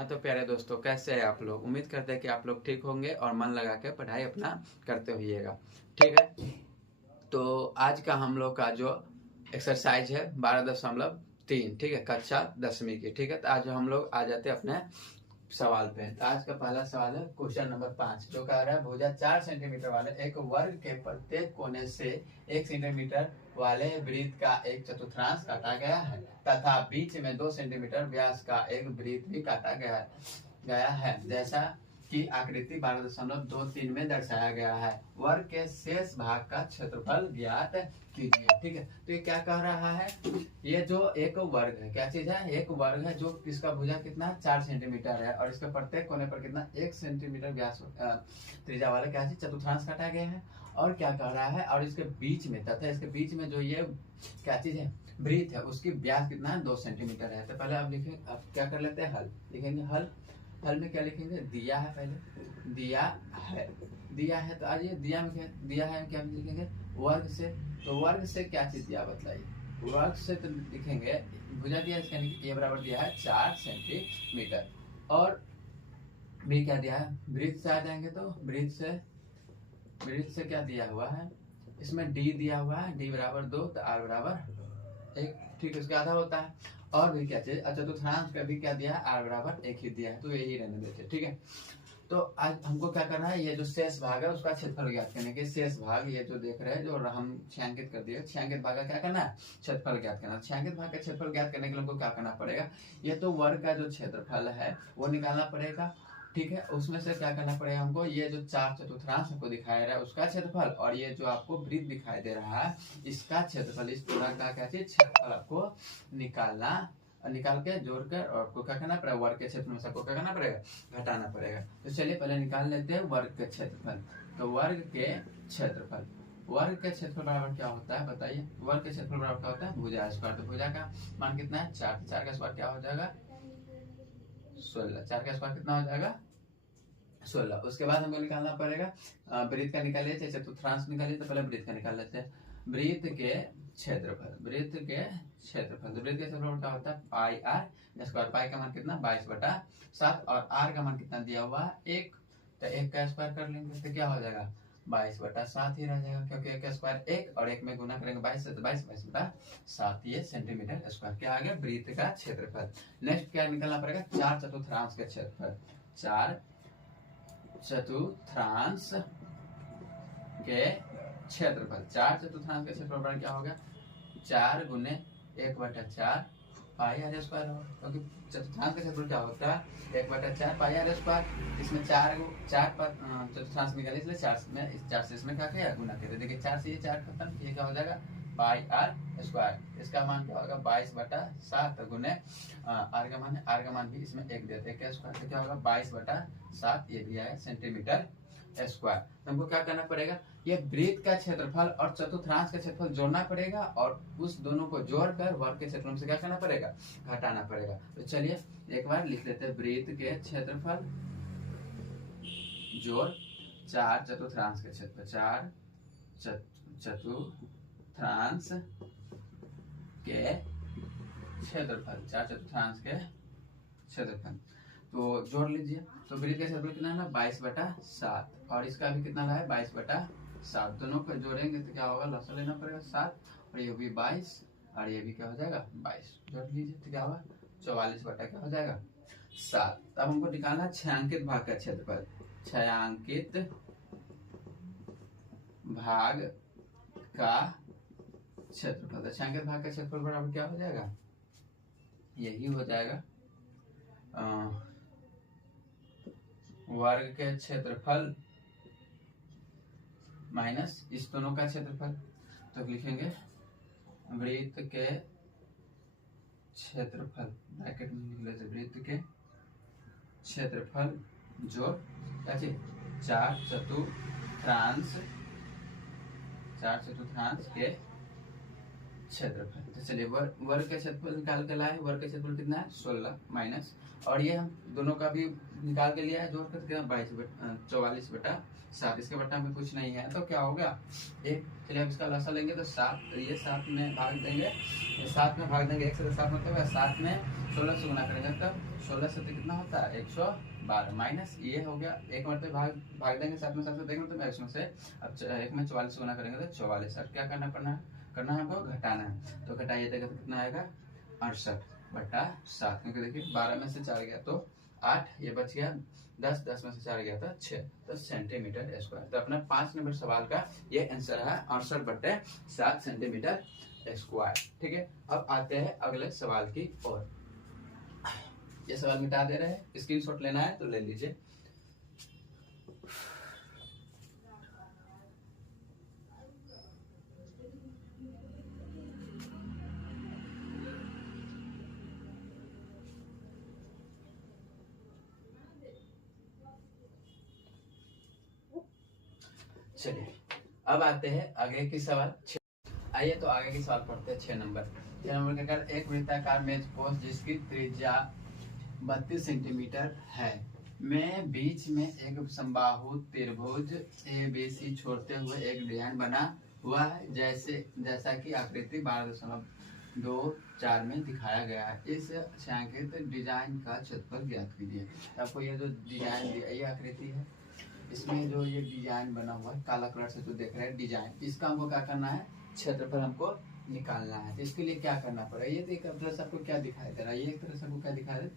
हाँ तो प्यारे दोस्तों, कैसे हैं आप लोग। उम्मीद करते हैं कि आप लोग ठीक होंगे और मन लगा के पढ़ाई अपना करते होइएगा। ठीक है, तो आज का हम लोग का जो एक्सरसाइज है 12.3, ठीक है, कक्षा 10वीं की। ठीक है, तो आज हम लोग आ जाते हैं अपने सवाल पे। तो आज का पहला सवाल है क्वेश्चन नंबर 5, जो कह रहा है भुजा 4 सेंटीमीटर वाले एक वर्ग के प्रत्येक कोने से 1 सेंटीमीटर वाले वृत्त का एक चतुर्थांश काटा गया है तथा बीच में 2 सेंटीमीटर व्यास का एक वृत्त भी काटा गया है जैसा की आकृति 12.23 में दर्शाया गया है। वर्ग के शेष भाग का क्षेत्रफल ज्ञात कीजिए। ठीक है, तो ये क्या कह रहा है, ये जो एक वर्ग है, क्या चीज है, एक वर्ग है जो इसका भुजा कितना 4 सेंटीमीटर है और इसके प्रत्येक कोने पर कितना 1 सेंटीमीटर व्यास त्रिज्या वाला क्या चीज चतुर्थांश काटा गया है। और क्या कह रहा है, और इसके बीच में तथा इसके बीच में जो ये क्या चीज है वृत्त है, उसकी व्यास कितना है 2 सेंटीमीटर है। तो पहले आप लिखेंगे, अब क्या कर लेते हैं, हल लिखेंगे। हल में क्या लिखेंगे, दिया है, पहले दिया है तो आज ये दिया में क्या दिया है, क्या लिखेंगे वर्ग से। तो वर्ग से क्या चीज दिया बतलाइए, वर्ग से तो लिखेंगे भुजा दिया इसका ये बराबर दिया है 4 सेंटीमीटर और भी क्या दिया है वृत्त से आ जाएंगे तो वृत्त से क्या दिया हुआ है, इसमें डी दिया हुआ है, डी बराबर 2 तो आर बराबर 1। ठीक है, उसका आधा होता है। और भी क्या चाहिए, चतुर्थांश का भी क्या दिया है, आर बराबर 1 ही दिया है, तो यही रहने देते। ठीक है, तो आज हमको क्या करना है, ये जो शेष भाग है उसका क्षेत्रफल ज्ञात करने के। शेष भाग ये जो देख रहे हैं, जो हम छायांकित कर दिए, छायांकित भाग का क्या करना है, क्षेत्रफल ज्ञात करना। छायांकित भाग का क्षेत्रफल ज्ञात करने के लिए हमको क्या करना पड़ेगा, ये तो वर्ग का जो क्षेत्रफल है वो निकालना पड़ेगा। ठीक है, उसमें से क्या करना पड़ेगा हमको, ये जो 4 चतुर्थांश हमको दिखाया रहा है उसका क्षेत्रफल और ये जो आपको वृत्त दिखाई दे रहा है इसका क्षेत्रफल, इस पूरा का क्या चीज क्षेत्रफल आपको निकाल के जोड़कर और आपको क्या करना पड़ेगा, वर्ग के क्षेत्र में सबको क्या करना पड़ेगा, घटाना पड़ेगा। तो चलिए पहले निकाल लेते हैं वर्ग के क्षेत्रफल। तो वर्ग के क्षेत्रफल बराबर क्या होता है बताइए, वर्ग के क्षेत्रफल बराबर क्या होता है, भुजा स्क्वायर। तो भुजा का मान कितना है 4, 4 का स्क्वायर क्या हो जाएगा 16, 4 का स्क्वायर कितना हो जाएगा 16। उसके बाद हमको निकालना पड़ेगा वृत्त का निकालिए, चाहे चतुर्थांश निकालिए, तो पहले वृत्त का निकाल लेते हैं। वृत्त के क्षेत्रफल तो वृत्त के क्षेत्रफल क्या होता है पाई आर स्क्वायर। पाई का मान कितना 22/7 और आर का मान कितना दिया हुआ है 1, तो 1 का स्क्वायर कर लेंगे तो क्या हो जाएगा 22/7 ही रह जाएगा, क्योंकि 1 का स्क्वायर 1 और 1 में गुना करेंगे 22 से, तो 22/7 ये सेंटीमीटर स्क्वायर क्या आ गया वृत्त का क्षेत्रफल। नेक्स्ट क्या निकालना पड़ेगा, 4 चतुर्थांश के क्षेत्रफल। 4 चतुर्थांश के क्षेत्रफल, 4 चतुर्थांश के क्षेत्रफल क्या होगा 4 गुने 1/4 पाई आर स्क्वायर होगा, क्योंकि चतुर्थांश का क्षेत्रफल क्या होता है 1/4 पाई आर स्क्वायर। इसमें 4 पर चतुर्थांश निकाले, इसलिए 4 से इसमें क्या किया गुना किया। देखिए 4 से ये 4 खत्म, ये क्या हो जाएगा पाई आर स्क्वायर। इसका मान क्या होगा 22/7 गुने आर का मान भी इसमें 1 देते हैं स्क्वायर, तो क्या होगा 22/7 ये भी आया सेंटीमीटर स्क्वायर। तो हमको क्या करना पड़ेगा, ये वृत्त का क्षेत्रफल और चतुर्थांश का क्षेत्रफल जोड़ना पड़ेगा और उस दोनों को जोड़कर वर्ग के क्षेत्रफल से क्या करना पड़ेगा, घटाना पड़ेगा। तो चलिए एक बार लिख लेते हैं, वृत्त के क्षेत्रफल जोड़ 4 चतुर्थांश के क्षेत्रफल, 4 चतुर्थांश के क्षेत्रफल, 4 चतुर्थांश के क्षेत्रफल तो जोड़ लीजिए। तो वृत्त का क्षेत्रफल कितना है 22/7 और इसका भी कितना है 22/7, दोनों को जोड़ेंगे तो क्या होगा, लसा लेना पड़ेगा 7 और ये भी 22 और ये भी क्या हो जाएगा 22, जोड़ लीजिए तो क्या होगा 44 क्या हो जाएगा 7। तब हमको निकालना है छायांकित भाग का क्षेत्रफल। छायांकित भाग का क्षेत्रफल, तो छायांकित भाग का क्षेत्रफल बराबर क्या हो जाएगा, यही हो जाएगा वर्ग के क्षेत्रफल माइनस इस दोनों का क्षेत्रफल। तो लिखेंगे वृत्त के क्षेत्रफल, ब्रैकेट में लिख लेते वृत्त के क्षेत्रफल जो क्या चीज 4 चतुर्थांश के क्षेत्रफल। तो चलिए वर्ग का क्षेत्रफल निकाल के लाए। वर्ग का क्षेत्रफल कितना है 16 माइनस, और ये हम दोनों का भी निकाल के लिया है, जोड़ कर कितना 44/7। इसके बट्टा में कुछ नहीं है तो क्या हो गया 1। चलिए अब इसका लसा लेंगे तो 7, तो ये 7 में भाग देंगे, 7 में भाग देंगे 1 से 7 मतलब 7 में 16 से गुना करेंगे तब 16 से कितना होता है 112 माइनस ये हो गया 1 मतलब भाग देंगे 7 में 7 से देंगे तो इसमें से अब 1 में 44 से गुना करेंगे तो 44। अब क्या करना है हमको घटाना है, तो घटाइए देगा तो कितना आएगा 68/7, क्योंकि देखिए 12 में से 4 गया तो 8, ये बच गया 10, 10 में से 4 गया था 6, तो सेंटीमीटर स्क्वायर। तो अपना 5 नंबर सवाल का ये आंसर है 68/7 सेंटीमीटर स्क्वायर। ठीक है, अब आते हैं अगले सवाल की ओर। ये सवाल मिटा दे रहे हैं, स्क्रीनशॉट लेना है तो ले लीजिए। चलिए अब आते हैं आगे की सवाल। आइए तो आगे की सवाल पढ़ते हैं 6 नंबर। 6 नंबर के कर एक वृत्ताकार मेज पोस्ट जिसकी त्रिज्या 32 सेंटीमीटर है में बीच में एक समबाहु त्रिभुज ABC छोड़ते हुए एक डिजाइन बना हुआ है जैसा कि आकृति 12.24 में दिखाया गया है। इस छायांकित डिजाइन का क्षेत्रफल ज्ञात कीजिए। आपको ये जो डिजाइन दिया ये आकृति है, इसमें जो ये डिजाइन बना हुआ है काला कलर से जो देख रहे हैं डिजाइन, इसका हमको क्या करना है क्षेत्रफल हमको निकालना है। तो इसके लिए क्या करना पड़ेगा, ये एक तरह से आपको क्या दिखाई दे रहा है, ये एक तरह से आपको क्या दिखाई दे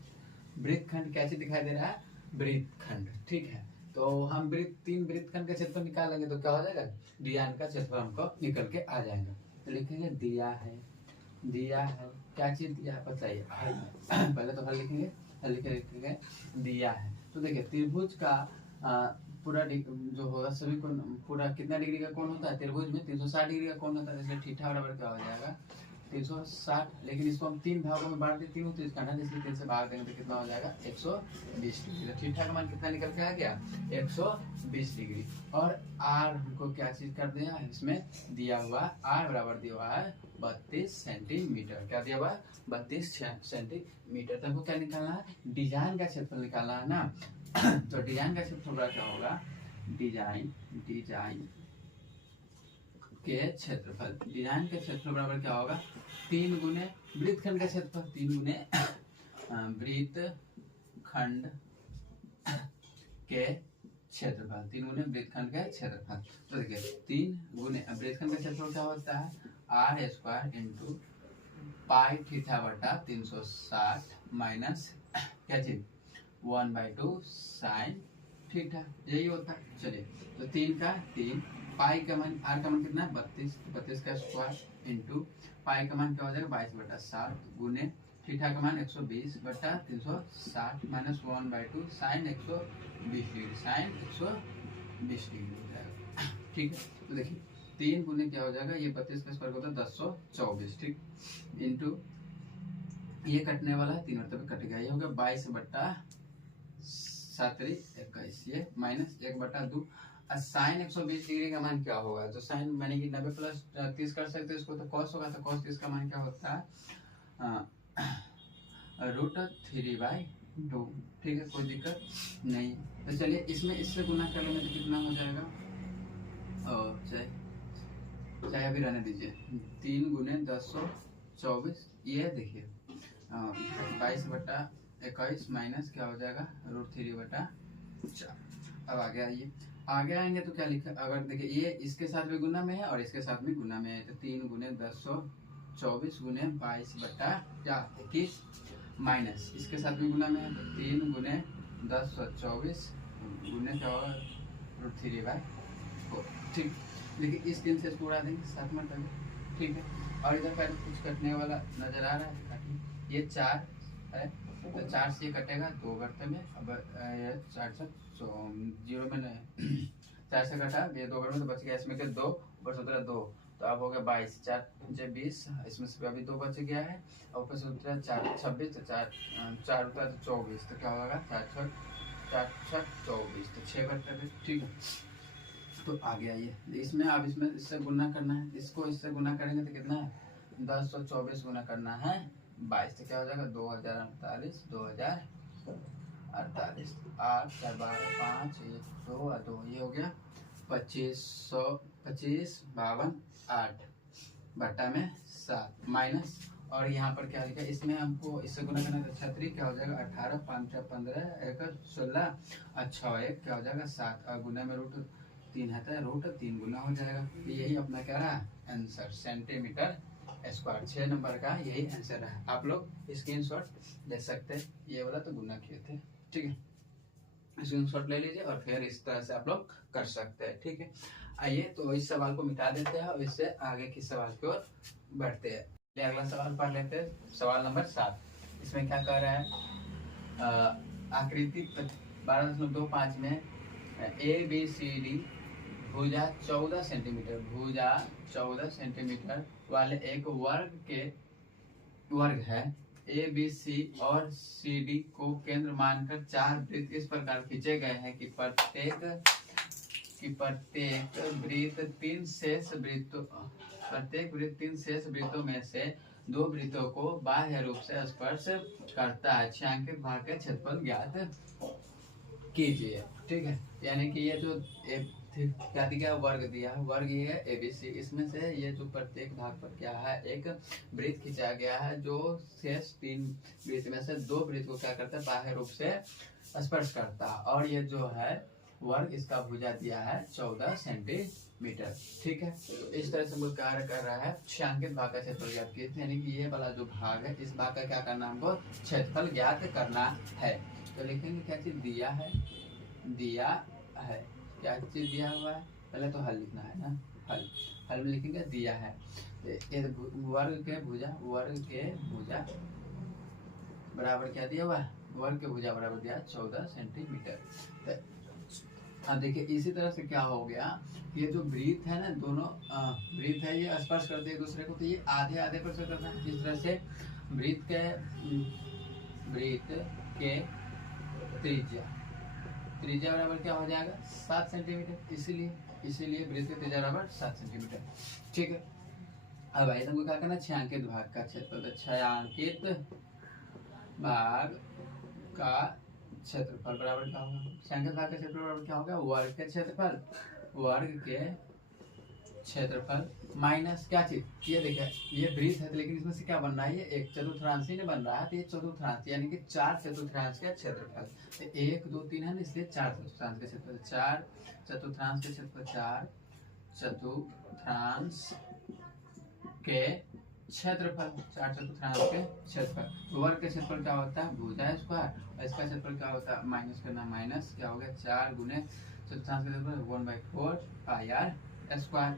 वृत्तखंड, क्या चीज दिखाई दे रहा है वृत्तखंड। ठीक है, तो हम तीन वृत्तखंड का क्षेत्रफल निकालेंगे तो क्या हो जाएगा डिजाइन का क्षेत्रफल हमको निकल के आ जाएगा। तो लिखेंगे दिया है क्या चीज दिया है बताइए पहले तो हल लिखेंगे, लिखेंगे दिया है। तो देखिए त्रिभुज का पूरा जो होगा सभी कोण पूरा कितना डिग्री का कोण होता है त्रिभुज में 360 डिग्री का कोण होता है, इसलिए थीटा बराबर क्या हो जाएगा 360। लेकिन इसको हम 3 भागों में बांट देते हैं, तो इसका ना इसलिए 3 से भाग देंगे तो कितना हो जाएगा 120 डिग्री। तो थीटा का मान कितना निकल के आ गया 120 डिग्री। और आर हमको क्या चीज कर दिया है इसमें दिया हुआ आर बराबर दिया हुआ है 32 सेंटीमीटर। क्या दिया हुआ है 32 सेंटीमीटर। तो हमको क्या निकालना है डिजाइन का क्षेत्रफल निकालना है ना। तो डिजाइन का क्षेत्रफल क्या होगा डिजाइन के क्षेत्रफल, डिजाइन के क्षेत्रफल बराबर क्या होगा 3 गुने वृत्तखंड का क्षेत्रफल, 3 गुने वृत्तखंड के क्षेत्रफल, 3 गुने वृत्तखंड के क्षेत्रफल। तो देखिए 3 गुने वृत्तखंड का क्षेत्रफल क्या होता है r square into pi theta बटा 360 माइनस क्या चीज 1/2 साइन थीटा, यही होता है। चलिए तो 3 का 3 पाई का मान आर का मान कितना है 32 का स्क्वायर इंटू पाई का मान क्या हो जाएगा 22/7 गुने थीटा का मान 120/360 minus 1/2 sine 120 degree, sine 120 degree हो जाएगा। ठीक है, तो देखिए 3 गुने क्या हो जाएगा ये 32 का स्क्वायर होता है 1024। ठीक, इंटू ये कटने वाला है 3 मतलब कट गया, ये हो गया 22/7 ये माइनस 1/2 साइन 120 डिग्री का मान क्या होगा। तो साइन माने कि 90 प्लस 30 कर सकते हैं इसको, तो कॉस होगा, तो कॉस 30 का मान क्या होता है √3/2। ठीक है, कोई दिक्कत नहीं। तो चलिए इसमें इससे गुना कर लेंगे तो कितना हो जाएगा, और चाहे अभी रहने दीजिए 3 गुने 1024 ये देखिए 22/21 माइनस क्या हो जाएगा √3/4। अब आगे आएंगे तो क्या लिखा, अगर देखिए ये इसके साथ भी गुना में है और इसके साथ भी गुना में है, तो 3 गुने 1024 गुने 22/21 माइनस इसके साथ भी गुना में है, तो 3 गुने 1024 गुने क्या होगा √3/4। ठीक, देखिए इस दिन से इसको उड़ा देंगे 7 मिनट तक। ठीक है, और इधर पहले कुछ कटने वाला नजर आ रहा है, काटिए। ये 4 है तो 4 से कटेगा 2 बर्तन में, अब 4 से 0 में नहीं 4 से कटा ये 2 में तो बच गया इसमें के 2 ऊपर 17 2, तो अब हो गया 22 4 20, इसमें से अभी 2 बच गया है और ऊपर से उतरा 4 26, तो 4 उतरा तो 24, तो क्या होगा 4 6 24, तो 6 बर्तन। ठीक है, तो आ गया ये इसमें। अब इसमें इससे गुना करना है, इसको इससे गुना करेंगे तो कितना है 1024 गुना करना है 22, तो क्या हो जाएगा 2048, 2048, 8 4 12 5 1 2 और 2, ये हो गया 2525 52 8 बट्टा में 7 माइनस, और यहाँ पर क्या लिखा है इसमें हमको इससे गुना करना है, 36 क्या हो जाएगा 18 5 15 1 16 और 6 1 क्या हो जाएगा 7, और गुना में रूट 3 है तो रूट 3 गुना हो जाएगा। यही अपना क्या रहा आंसर, सेंटीमीटर स्क्वायर। 6 नंबर का यही आंसर है। आप लोग स्क्रीनशॉट ले सकते हैं, ये वाला तो गुना किए थे, ठीक है, स्क्रीनशॉट ले लीजिए और फिर इस तरह से आप लोग कर सकते हैं, ठीक है। आइए तो इस सवाल को मिटा देते हैं और इससे आगे की सवाल की ओर बढ़ते हैं। अगला सवाल पढ़ लेते हैं, सवाल नंबर 7। इसमें क्या कह रहा है, आकृति 12.25 में ABCD भुजा 14 सेंटीमीटर, भुजा 14 सेंटीमीटर वाले एक वर्ग है ABC और CD को केंद्र मानकर 4 वृत्त इस प्रकार खींचे गए हैं कि प्रत्येक वृत्त 3 शेष वृत्तों में से 2 वृत्तों को बाह्य रूप से स्पर्श करता है। छायांकित भाग के क्षेत्रफल ज्ञात कीजिए, ठीक है। यानी कि ये जो क्या दिया वर्ग दिया, वर्ग ये है ABC, इसमें से ये जो प्रत्येक भाग पर क्या है एक वृत्त खींचा गया है जो शेष 3 वृत्त में से 2 वृत्त को क्या करता है बाह्य रूप से स्पर्श करता है, और ये जो है वर्ग इसका भुजा दिया है 14 सेंटीमीटर, ठीक है। तो इस तरह से हमको कार्य कर रहा है छायांकित भाग का क्षेत्रफल ज्ञात कीजिए, यानी कि ये वाला जो भाग है इस भाग का क्या करना हमको क्षेत्रफल ज्ञात करना है। तो लिखेंगे क्या चीज दिया है, क्या चीज दिया हुआ है, पहले तो हल लिखना है ना, हल में लिखेंगे दिया है वर्ग के भुजा बराबर क्या दिया हुआ है, वर्ग के भुजा बराबर दिया 14 सेंटीमीटर। अब देखिए इसी तरह से क्या हो गया, ये जो वृत्त है ना, दोनों वृत्त है ये स्पर्श करते हैं एक दूसरे को, तो ये आधे आधे पर से करना है। इस तरह से वृत्त के त्रिज्या बराबर क्या हो जाएगा 7 सेंटीमीटर, इसीलिए वृत्त की त्रिज्या बराबर 7 सेंटीमीटर, ठीक है। अब आइए हमको क्या करना, छायांकित भाग का क्षेत्रफल, छायांकित भाग का क्षेत्रफल बराबर क्या होगा, छायांकित भाग का क्षेत्रफल बराबर क्या होगा वर्ग के क्षेत्रफल माइनस क्या चीज, ये देखिए ये वृत्त है लेकिन इसमें से क्या बन रहा है, ये एक चतुर्थांशी ने बन रहा है, तो ये चतुर्थांश यानी कि 4 चतुर्थांश का क्षेत्रफल, तो 1 2 3 है ना, इसलिए 4 चतुर्थांश का क्षेत्रफल, 4 चतुर्थांश के क्षेत्रफल, 4 चतुर्थांश के क्षेत्रफल, 4 चतुर्थांश के क्षेत्रफल। वर्ग के क्षेत्रफल क्या होता है भुजा स्क्वायर, और इसका क्षेत्रफल क्या होता है माइनस करना, माइनस क्या हो गया 4 गुने चतुर्थांश के क्षेत्रफल 1/4 पाई r स्क्वायर,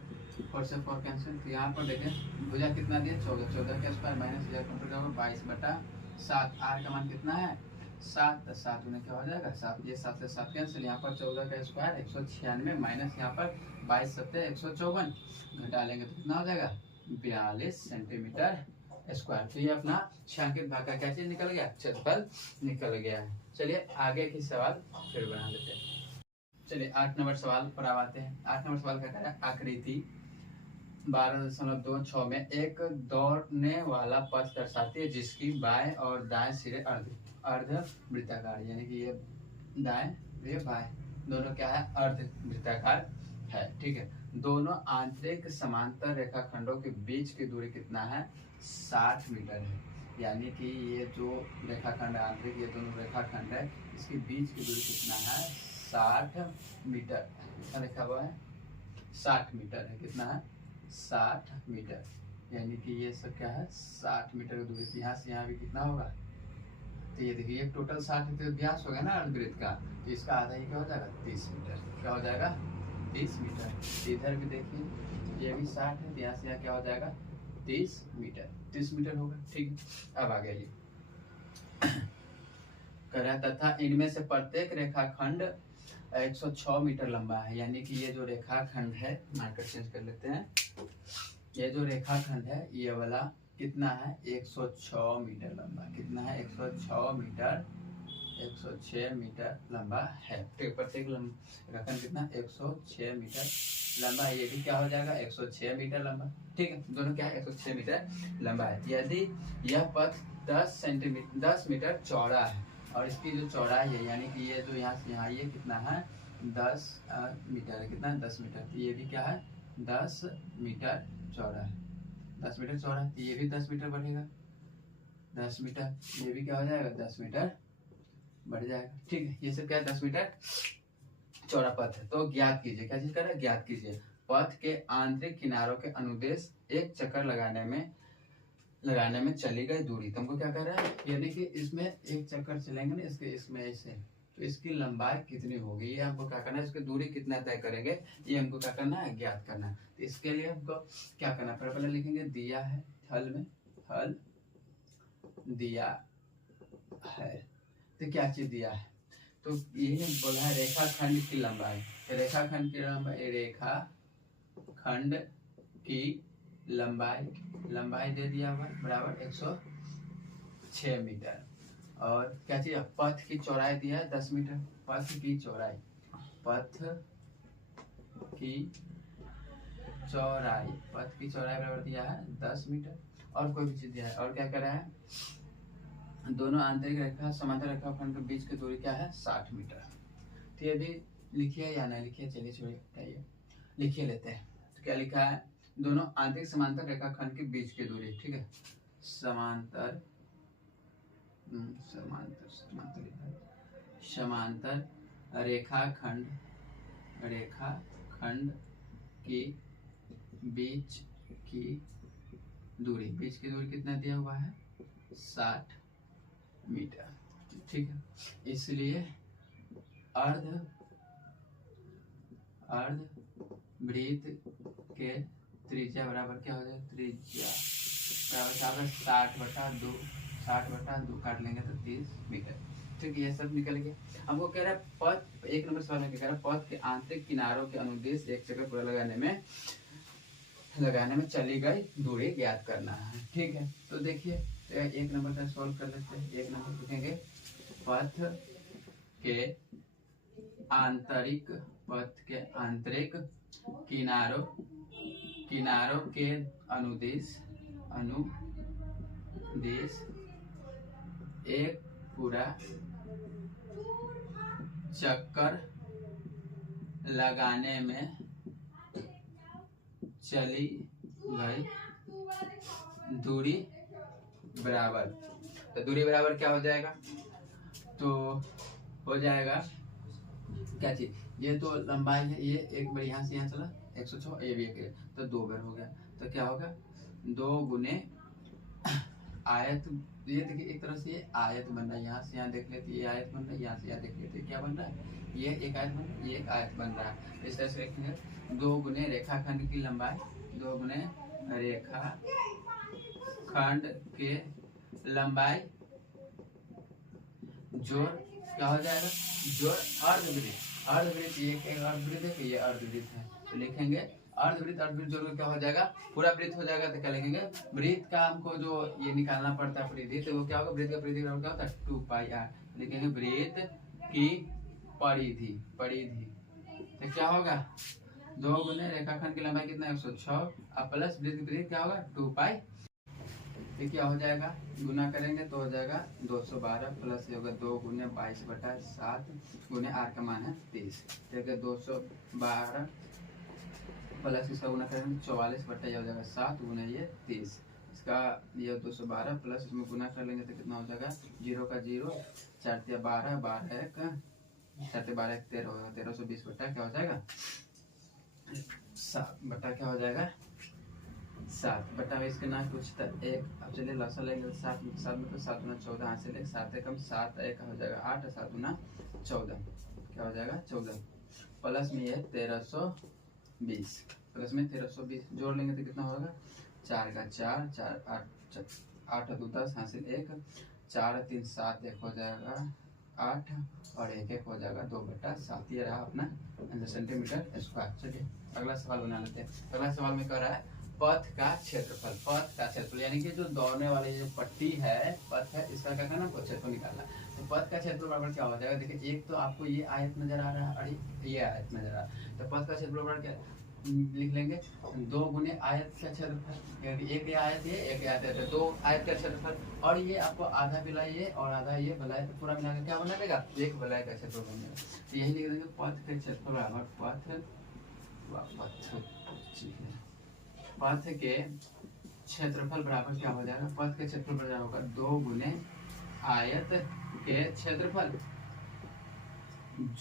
4 से 4 कैंसिल, तो यहाँ पर देखें भुजा कितना दिया 14 का स्क्वायर माइनस 22/7, r का मान कितना है 7, 7 गुने क्या हो जाएगा 7, ये 7 से 7 कैंसिल, यहाँ पर 14 का स्क्वायर 196 माइनस यहाँ पर 22 7 154 घटा लेंगे तो कितना हो जाएगा 42 सेंटीमीटर स्क्वायर। तो ये अपना छायांकित भाग का क्या चीज निकल गया, क्षेत्रफल निकल गया है। चलिए आगे की सवाल फिर बना लेते हैं। चलिए 8 नंबर सवाल पर आते हैं। 8 नंबर सवाल क्या कह रहा है, आकृति 12.26 में एक दौड़ने वाला पथ दर्शाती है जिसकी बाएं और दाएं सिरे अर्ध वृत्ताकार, यानी कि ये दाएं ये बाएं दोनों क्या है अर्ध वृत्ताकार है, ठीक है। दोनों आंतरिक समांतर रेखाखंडों के बीच की दूरी कितना है 60 मीटर है, यानी कि ये जो रेखाखंड आंतरिक ये दोनों रेखाखंड है इसके बीच की दूरी कितना है 60 मीटर, लिखा हुआ है 60 मीटर है, कितना है 60 मीटर, यानी कि ये सब क्या है 60 मीटर की दूरी, यहाँ से यहाँ भी कितना होगा, तो ये देखिए ये टोटल 60 मीटर व्यास हो गया ना अर्धवृत्त का, तो इसका आधा ही क्या हो जाएगा 30 मीटर, क्या हो जाएगा 30 मीटर। इधर भी देखिए ये भी 60 है, यहाँ से यहाँ क्या हो जाएगा 30 मीटर होगा, ठीक है। अब आगे ये करा तथा इनमें से प्रत्येक रेखाखंड 106 मीटर लंबा है, यानी कि ये जो रेखाखंड है मार्कर चेंज कर लेते हैं, ये जो रेखाखंड है ये वाला कितना है 106 मीटर लंबा, कितना है 106 मीटर 106 मीटर लंबा है। ठीक, प्रत्येक रेखाखंड कितना 106 मीटर लंबा है। ये भी क्या हो जाएगा 106 मीटर लंबा। ठीक है, दोनों क्या है 106 मीटर लंबा है। यदि यह पथ 10 मीटर चौड़ा है और इसकी जो चौड़ाई है यानी कि ये जो यहाँ से यहाँ ये कितना है 10 मीटर है। कितना 10 मीटर। तो ये भी क्या है 10 मीटर चौड़ा है। 10 मीटर चौड़ा है, ये भी 10 मीटर बढ़ेगा 10 मीटर। ये भी क्या हो जाएगा 10 मीटर बढ़ जाएगा। ठीक है, ये सब क्या है 10 मीटर चौड़ा पथ है। तो ज्ञात कीजिए, क्या चीज कर रहा है ज्ञात कीजिए पथ के आंतरिक किनारों के अनुदेश एक चक्कर लगाने में चली गई दूरी। तुमको क्या कर रहा है यानी कि इसमें एक चक्कर चलेंगे ना इसमें ऐसे, तो इसकी लंबाई कितनी होगी ये हमको क्या करना है, इसकी दूरी कितना तय करेंगे ये हमको क्या करना है ज्ञात करना है। तो इसके लिए हमको क्या करना है पहले लिखेंगे दिया है हल में, हल दिया है। तो क्या चीज दिया है तो ये बोला है रेखाखंड की लंबाई। रेखाखंड की लंबाई दे दिया हुआ बराबर 106 मीटर। और क्या चीज पथ की चौड़ाई दिया है 10 मीटर। पथ की चौड़ाई बराबर दिया है 10 मीटर। और कोई भी चीज दिया है और क्या कर रहा है दोनों आंतरिक रेखा समांतर रेखाखंड के बीच की दूरी क्या है 60 मीटर। तो ये भी लिखिए या नहीं लिखिए, चलिए छोड़िए लिखिए लेते हैं। तो क्या लिखा है दोनों आंतरिक समांतर रेखाखंड के बीच की दूरी। ठीक है, समांतर रेखाखंड की बीच की दूरी कितना दिया हुआ है 60 मीटर। ठीक है, इसलिए अर्ध वृत्त के त्रिज्या बराबर क्या हो जाएगा त्रिज्या बराबर 60/2 काट लेंगे तो 30 मीटर। ठीक है, ये सब निकल गया। हमको कह रहा है पथ 1 नंबर सवाल में कह रहा है पथ के आंतरिक किनारों के अनुदेश एक चक्कर पूरा लगाने में चली गई दूरी ज्ञात करना है। ठीक है, तो देखिए 1 नंबर का सॉल्व कर लेते हैं। 1 नंबर लिखेंगे पथ के आंतरिक किनारों के अनुदेश एक पूरा चक्कर लगाने में चली गई दूरी बराबर। तो दूरी बराबर क्या हो जाएगा तो हो जाएगा क्या चीज ये तो लंबाई है, ये एक बार यहाँ से यहाँ चला 106, ये भी एक तो 2 बार हो गया। तो क्या होगा 2 गुने आयत। ये देखिए एक तरह से ये आयत बन रहा है, यहाँ से यहाँ देख लेते ये आयत बन रहा है, यहाँ से यहाँ देख लेते क्या बन रहा है ये एक आयत बन रहा है, ये एक आयत बन रहा है। इस तरह से लिखेंगे 2 गुने रेखाखंड की लंबाई 2 गुने रेखाखंड के लंबाई जोड़ क्या हो जाएगा जोड़ अर्धवृत्त ये एक अर्धवृत्त है, ये अर्धवृत्त है। तो लिखेंगे अर्धवृत्त जोड़ क्या हो जाएगा पूरा वृत्त हो जाएगा। तो क्या लिखेंगे वृत्त का हमको जो ये निकालना पड़ता है परिधि, तो वो क्या होगा वृत्त का परिधि क्या होता है 2πr। लिखेंगे वृत्त की परिधि तो क्या होगा 2 गुने रेखाखंड की लंबाई कितना 106 और प्लस वृत्त की परिधि क्या होगा 2π। तो क्या हो जाएगा गुना करेंगे तो हो जाएगा 212 प्लस ये होगा 2 गुने 22/7 गुने r का मान है 30। तो 212 प्लस इसका गुना करेंगे 44 ये हो जाएगा 7 गुने ये 30। इसका ये 212 प्लस इसमें गुना कर लेंगे तो कितना हो जाएगा 0 का 0 4 या 12 12 1 7 12 13 होगा 1320 बट्टा क्या हो जाएगा 7 बट्टा क्या हो जाएगा 7 बट्टा में इसके ना कुछ था 1। अब चलिए लसा लेंगे 7 में 7 गुना 14 यहाँ से लेंगे 7 एकम 7 1 हो जाएगा 8 7 गुना 14 क्या हो जाएगा 14 प्लस में ये 1320 प्लस में 1320 जोड़ लेंगे तो कितना होगा 4 का 4 4 8 2 10 यहाँ से 1 4 3 7 1 हो जाएगा 8 और 1 1 हो जाएगा 2/7। ये रहा अपना सेंटीमीटर स्क्वायर। चलिए अगला सवाल बना लेते हैं। अगला सवाल में कह रहा है पथ का क्षेत्रफल यानी कि जो दौड़ने वाली जो पट्टी है पथ है इसका क्या करना है क्षेत्रफल निकालना। तो तो पथ का क्षेत्रफल बराबर क्या हो जाएगा? देखिए एक तो आपको ये आयत नजर आ रहा है और ये आयत नजर आ रहा है, तो पथ का क्षेत्रफल बराबर क्या लिख लेंगे? 2 गुने आयत का क्षेत्रफल, एक ये आयत है एक आयत है, तो 2 आयत का क्षेत्रफल, और ये आपको आधा बिलाई ये और आधा ये बलाई, तो पूरा मिला के क्या बना देगा? एक बलाई का क्षेत्रफल बनेगा। तो यही लिख देंगे पथ के क्षेत्रफल बराबर पथ के क्षेत्रफल बराबर क्या हो जाएगा? पथ के क्षेत्रफल बराबर होगा 2 गुने आयत के क्षेत्रफल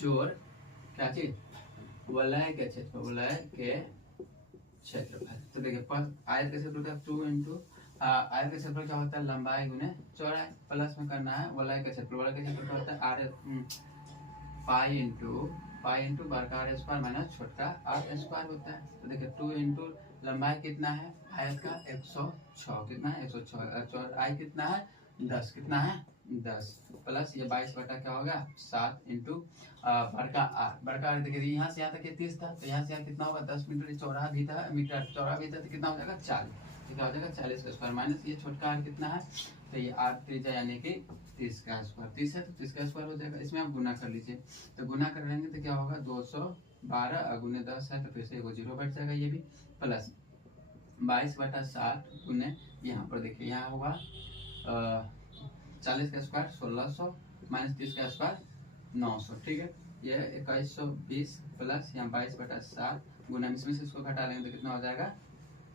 जोड़ क्या चीज? वलय के क्षेत्रफल, वलय के क्षेत्रफल। तो देखिए पथ आयत का क्षेत्रफल 2 इंटू आयत का क्षेत्रफल क्या होता है? लंबाई गुने चौड़ाई, प्लस में करना है वलय का क्षेत्रफल, वलय का क्षेत्रफल क्या होता है? पाई इंटू बड़का आर स्क्वायर माइनस छोटका आर स्क्वायर होता है। तो देखिए 2 इंटू लंबाई कितना है आयत का? 106, कितना है? 106, चौड़ाई कितना है? 10, कितना है? 10, प्लस ये 22 बटा क्या होगा? 7 इंटू बड़का आर, देखिए यहाँ से यहाँ तक ये 30 था, तो यहाँ से यहाँ कितना होगा? 10 मीटर चौड़ा भी था, तो कितना हो जाएगा? 40, कितना हो जाएगा? 40 का स्क्वायर माइनस ये छोटका आर कितना है? तो ये आर त्रिज्या यानी कि 30 का स्क्वायर, 30 है तो 30 का स्क्वायर हो जाएगा। इसमें आप गुना कर लीजिए, तो गुना कर लेंगे तो क्या होगा? 212 गुने 10 है, तो फिर से एगो जीरो बैठ जाएगा, ये भी प्लस 22 बटा 7 गुने यहाँ पर देखिए यहाँ होगा 40 का स्क्वायर 1600 माइनस 30 का स्क्वायर 900, ठीक है। ये 2120 प्लस यहाँ 22 बटा 7 गुना इसमें से इसको घटा लेंगे तो कितना हो जाएगा?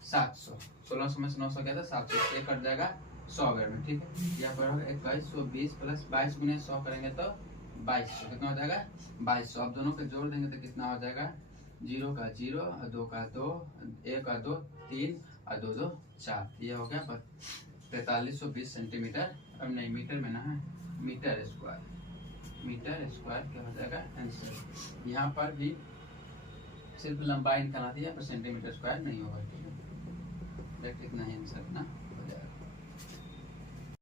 700, 1600 में से 900 क्या था? 700, ये कट जाएगा 100 में, ठीक है। यहाँ पर होगा 2120 प्लस 22 गुने 100 करेंगे तो 2200, कितना हो जाएगा? 2200। अब दोनों को जोड़ देंगे तो कितना हो जाएगा? 0 का 0 और 2 का 2, 1 का 2, 3 और 2 2 4, ये हो गया 4320 सेंटीमीटर, अब नहीं मीटर में ना है, मीटर स्क्वायर क्या हो जाएगा? आंसर। यहाँ पर भी सिर्फ लंबाई निकालना थी, यहाँ पर सेंटीमीटर स्क्वायर नहीं होगा, ठीक है। इतना ही आंसर ना।